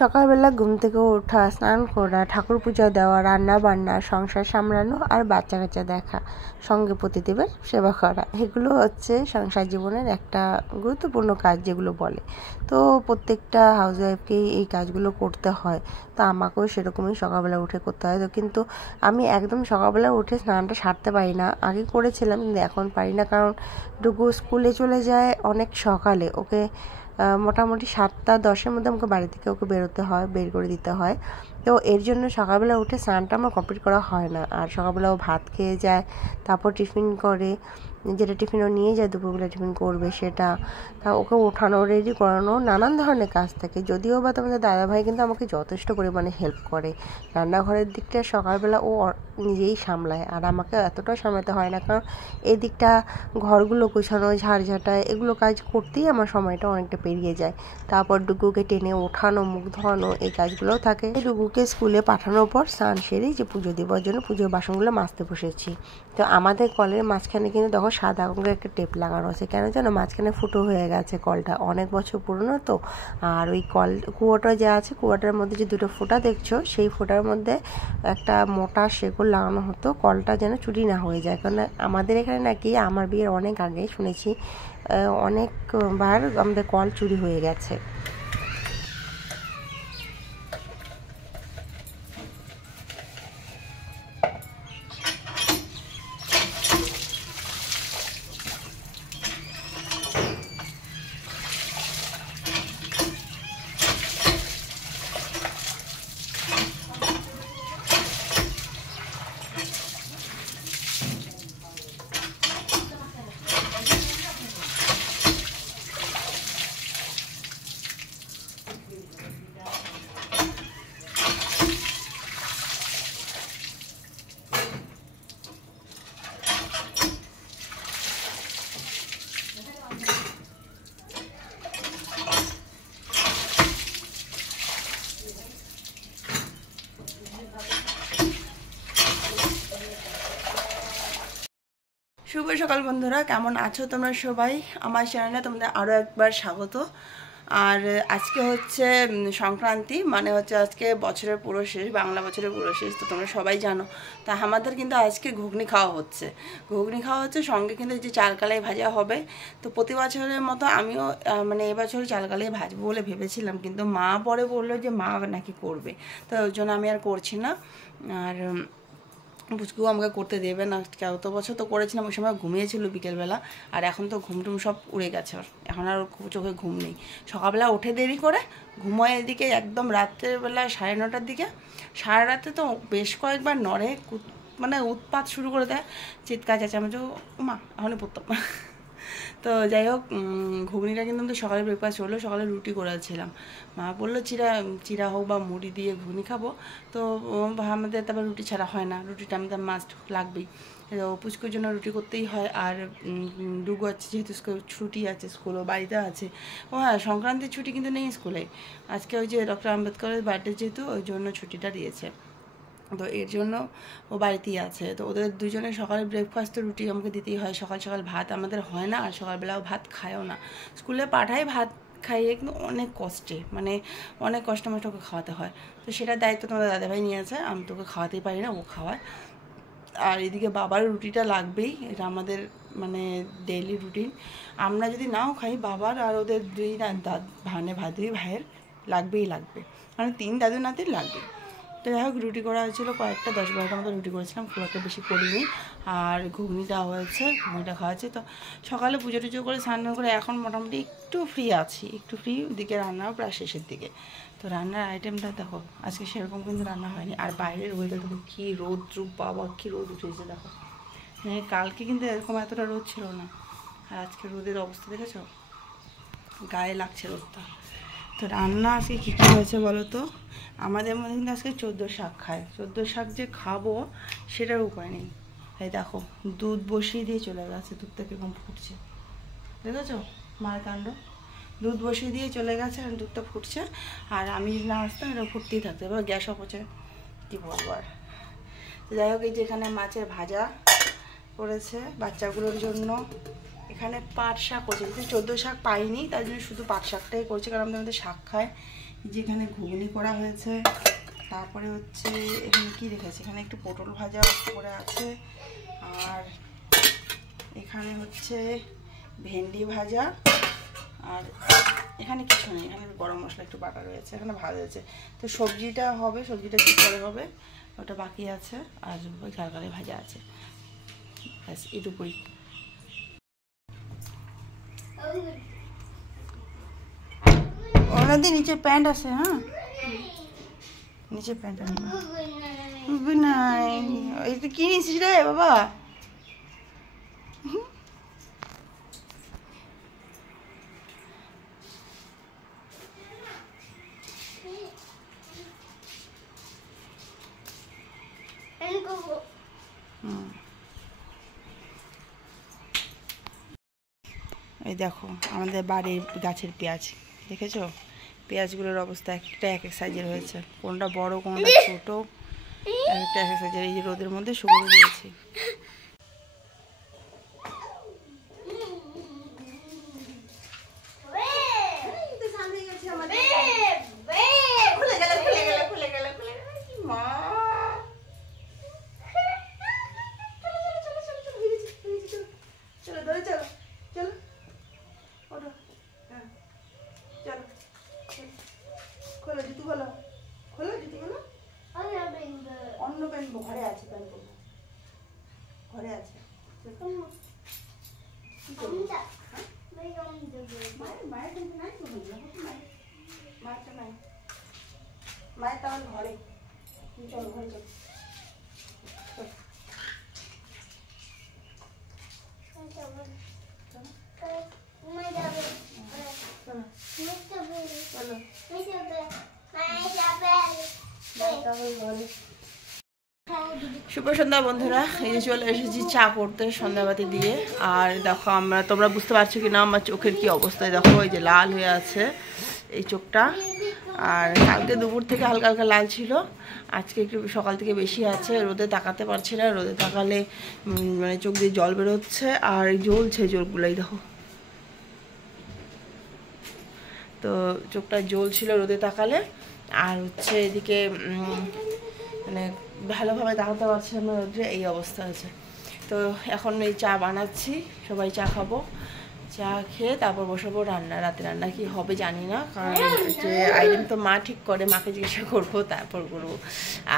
সকালবেলা ঘুম থেকে ওঠা, স্নান করা, ঠাকুর পূজা দেওয়া, রান্না বান্না, সংসার সামলানো আর বাচ্চা কাচ্চা দেখা, সঙ্গে পতিদেবের সেবা করা, এগুলো হচ্ছে সংসার জীবনের একটা গুরুত্বপূর্ণ কাজ যেগুলো বলে। তো প্রত্যেকটা হাউসওয়াইফকেই এই কাজগুলো করতে হয়। তো আমাকেও সেরকমই সকালবেলা উঠে করতে হয়। তো কিন্তু আমি একদম সকালবেলা উঠে স্নানটা সারতে পারি না। আগে করেছিলাম কিন্তু এখন পারি না, কারণ ডুগু স্কুলে চলে যায় অনেক সকালে। ওকে মোটামুটি 7:10-এর মধ্যে আমাকে বাড়ি থেকে ওকে বের করে দিতে হয়। তো এর জন্য সকালবেলা উঠে স্নানটা আমার কমপ্লিট করা হয় না। আর সকালবেলা ও ভাত খেয়ে যায়, তারপর টিফিন করে, যেটা টিফিন ও নিয়ে যায়, দুপুরবেলা টিফিন করবে সেটা, তা ওকে ওঠানো, রেডি করানো, নানান ধরনের কাজ থাকে। যদিও বা তোমাদের দাদাভাই কিন্তু আমাকে যথেষ্ট পরিমাণে হেল্প করে। রান্নাঘরের দিকটা সকালবেলা ও নিজেই সামলায়, আর আমাকে এতটাও সামলাতে হয় না, কারণ এই দিকটা ঘরগুলো গোছানো, ঝাড়ঝাঁটা, এগুলো কাজ করতেই আমার সময়টা অনেকটা পেরিয়ে যায়। তারপর ডুগুকে টেনে ওঠানো, মুখ ধোয়ানো, এই কাজগুলোও থাকে। ডুগুকে স্কুলে পাঠানোর পর স্নান সেরেই যে পুজো দেওয়ার জন্য পুজোর বাসনগুলো মাজতে বসেছি। তো আমাদের কলের মাঝখানে কিন্তু দেখো সাদা রঙের একটা টেপ লাগানো আছে, কেন জানো? মাঝখানে ফুটো হয়ে গেছে কলটা, অনেক বছর পুরনো তো। আর ওই কুয়োটা যে আছে, কুয়োটার মধ্যে যে দুটো ফোঁটা দেখছো, সেই ফোঁটার মধ্যে একটা মোটা শেকড় লাগানো হতো, কলটা যেন চুরি না হয়ে যায়। কারণ আমাদের এখানে নাকি আমার বিয়ের অনেক আগে শুনেছি অনেকবার আমাদের কল চুরি হয়ে গেছে। শুভ সকাল বন্ধুরা, কেমন আছো তোমরা সবাই? আমার চ্যানেলে তোমাদের আরও একবার স্বাগত। আর আজকে হচ্ছে সংক্রান্তি, মানে হচ্ছে আজকে বছরের পুরো শেষ, বাংলা বছরের পুরো শেষ। তো তোমরা সবাই জানো, তা আমাদের কিন্তু আজকে ঘুগনি খাওয়া হচ্ছে, সঙ্গে কিন্তু যে চাল কালাই ভাজা হবে। তো প্রতি বছরের মতো আমিও মানে এবছর চাল কালাই ভাজবো বলে ভেবেছিলাম, কিন্তু মা পরে বললো যে মা নাকি করবে, তো ওই জন্য আমি আর করছি না। আর পুচকু আমাকে করতে দেবে না। কত বছর তো করেছিলাম, ওই সময় ঘুমিয়েছিল বিকেলবেলা, আর এখন তো ঘুমটুম সব উড়ে গেছে ওর, এখন আর চোখে ঘুম নেই। সকালবেলা ওঠে দেরি করে, ঘুমোয় এদিকে একদম রাত্রেবেলা 9:30টার দিকে, সারা রাতে তো বেশ কয়েকবার নড়ে, মানে উৎপাত শুরু করে দেয়, চিৎকার চেঁচামেচি, মা এখনই পড়তাম। তো যাই হোক, ঘুগনিটা কিন্তু আমাদের সকালে ব্রেকফাস্ট হলো। সকালে রুটি করেছিলাম, মা বললো চিরা হোক বা মুড়ি দিয়ে ঘুগনি খাবো। তো আমাদের তারপর রুটি ছাড়া হয় না, রুটিটা আমাদের মাস্ট লাগবেই। তো পুচকুর জন্য রুটি করতেই হয়। আর ডুগু আছে, যেহেতু ছুটি আছে, স্কুলও বাড়িতে আছে। ও হ্যাঁ, সংক্রান্তির ছুটি কিন্তু নেই স্কুলে, আজকে ওই যে ডক্টর আম্বেদকরের বার্থডে যেহেতু, ওই জন্য ছুটিটা দিয়েছে, তো এর জন্য ও বাড়িতেই আছে। তো ওদের দুজনের সকালে ব্রেকফাস্ট তো রুটি আমাকে দিতেই হয়। সকাল সকাল ভাত আমাদের হয় না, আর সকালবেলাও ভাত খায়ও না, স্কুলে পাঠায় ভাত খাইয়ে, কিন্তু অনেক কষ্টে, মানে অনেক কষ্ট মষ্ট ওকে খাওয়াতে হয়। তো সেটার দায়িত্ব তোমাদের দাদাভাই নিয়েছে, আমি তোকে খাওয়াতেই পারি না, ও খাওয়ায়। আর এদিকে বাবার রুটিটা লাগবেই, এটা আমাদের মানে ডেইলি রুটিন। আমরা যদি নাও খাই, বাবার আর ওদের দুই দুই ভাইয়ের লাগবেই, মানে 3 দাদু নাতির লাগবে। তো যাই হোক, রুটি করা হয়েছিল কয়েকটা, 10-12টার মতো রুটি করেছিলাম, খুব একটা বেশি করিনি। আর ঘুগনিটা হয়েছে, ঘুগনিটা খাওয়াচ্ছি। তো সকালে পুজো টুজো করে স্নান করে এখন মোটামুটি একটু ফ্রি আছি, দিকে রান্নাও প্রায় শেষের দিকে। তো রান্নার আইটেমটা দেখো, আজকে সেরকম কিন্তু রান্না হয়নি। আর বাইরের ওয়েদার দেখো, কী রোদ, বাবা কী রোদ উঠেছে দেখো। হ্যাঁ, কালকে কিন্তু এরকম এতটা রোদ ছিল না, আর আজকে রোদের অবস্থা দেখেছ, গায়ে লাগছে রোদটা। তো রান্না আজকে কী কী হয়েছে বলো তো? আমাদের মধ্যে কিন্তু আজকে 14 শাক খায়। 14 শাক যে খাবো সেটার উপায় নেই। এই দেখো, দুধ বসিয়ে দিয়ে চলে গেছে, দুধটা কীরকম ফুটছে দেখেছো, মায়ের কাণ্ড। দুধ বসিয়ে দিয়ে চলে গেছে, আর দুধটা ফুটছে, আর আমি যদি না আসতাম এটা ফুটতেই থাকতো। এবার গ্যাস অপচয় কী বলবো আর। তো যাই হোক, এই যে এখানে মাছের ভাজা করেছে বাচ্চাগুলোর জন্য। এখানে পাট শাক করছে, কিন্তু 14 শাক পাইনি, তার জন্য শুধু পাট শাকটাই করছে, কারণ আমাদের শাক খায়। যেখানে ঘুগনি করা হয়েছে, তারপরে হচ্ছে এখানে কি রেখেছে, এখানে একটু পটল ভাজা করে আছে, আর এখানে হচ্ছে ভেন্ডি ভাজা, আর এখানে কিছু নেই, এখানে গরম মশলা একটু বাটা রয়েছে, এখানে ভাজা হয়েছে। তো সবজিটা হবে, সবজিটা কি করে হবে ওটা বাকি আছে, আর ওই ঝালকালে ভাজা আছে, ব্যাস এটুকুই। ওনাদের নিচে প্যান্ট আছে, হ্যাঁ নিচে প্যান্ট নাই, এটা কি নিয়েছিস রে বাবা? এই দেখো আমাদের বাড়ির গাছের পেঁয়াজ, দেখেছো পেঁয়াজগুলোর অবস্থা একটা এক এক সাইজের হয়েছে, কোনটা বড় কোনটা ছোট, একটা এক এক সাইজের। এই যে রোদের মধ্যে শুকনো দিয়েছি। খোলো জুতো, খোলো খোলো জুতো, খোলো। অন্য প্যান্ট ঘরে আছে, প্যান্ট পরবো ঘরে আছে। মায়ের তাহলে ঘরে, চলো ঘরে চলো। শুভ সন্ধ্যা বন্ধুরা, এই যে চলে এসেছি চা করতে সন্ধ্যাবাতি দিয়ে। আর দেখো তোমরা বুঝতে পারছো কিনা আমার চোখের কি অবস্থায়, দেখো এই যে লাল হয়ে আছে এই চোখটা। আর কালকে দুপুর থেকে হালকা হালকা লাল ছিল, আজকে একটু সকাল থেকে বেশি আছে। রোদে তাকাতে পারছি না, রোদে তাকালে মানে চোখ দিয়ে জল বেরোচ্ছে আর জ্বলছে চোখগুলোই দেখো। তো চোখটা জ্বলছিল রোদে তাকালে, আর হচ্ছে এদিকে মানে ভালোভাবে তাকাতে পারছি না রোদে, এই অবস্থা আছে। তো এখন এই চা বানাচ্ছি, সবাই চা খাবো, চা খেয়ে তারপর বসাবো রান্না। রাতে রান্না কি হবে জানি না, কারণ যে আইটেম তো মা ঠিক করে, মাকে জিজ্ঞাসা করবো তারপর করবো।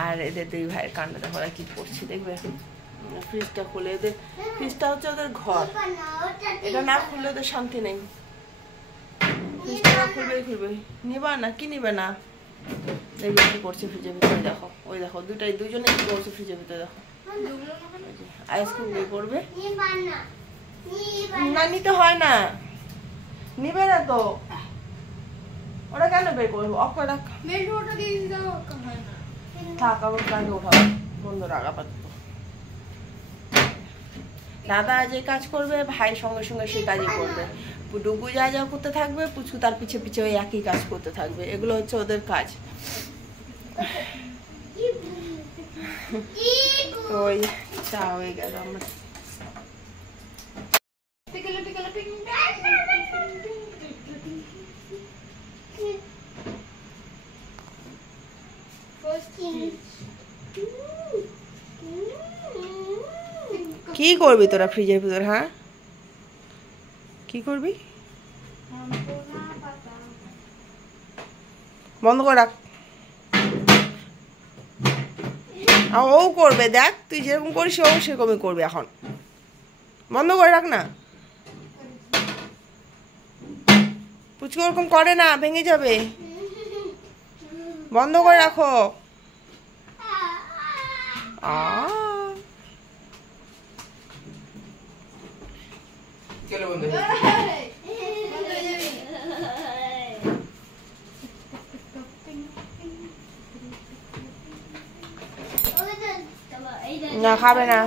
আর এদের দুই ভাইয়ের কান্না দেখো ওরা কি করছে দেখবে। ফ্রিজটা খুলে, এদের ফ্রিজটা হচ্ছে ওদের ঘর, এটা না খুললে ওদের শান্তি নেই। ফ্রিজটা খুলবে নিবা না, কি নিবে না, দেখবে কি করছে ফ্রিজের ভিতরে। দেখো ওই দেখো দুজনে কি করছে ফ্রিজের ভিতরে, দেখো আইসক্রিম বের করবে না, নিতে হয় না, নিবে না তো ওরা কেন বের করবো, অফ করে রাখ, থাক আবার কাজে উঠাবো বন্ধ রাখা পাত। দাদা যে কাজ করবে ভাই সঙ্গে সঙ্গে সেই কাজই করবে, ডুগু যা যা করতে থাকবে পুচকু তার পিছে পিছে ওই একই কাজ করতে থাকবে, এগুলো হচ্ছে ওদের কাজ। তো ওই চা হয়ে গেল আমরা। কি করবি তোরা ফ্রিজের ভিতর, হ্যাঁ কি করবি, বন্ধ করে রাখ। ও করবে দেখ, তুই যেরকম করিস ও সেরকমই করবে, এখন বন্ধ করে রাখ না। পুচকু ওরকম করে না, ভেঙে যাবে, বন্ধ করে রাখো। না খাবে না।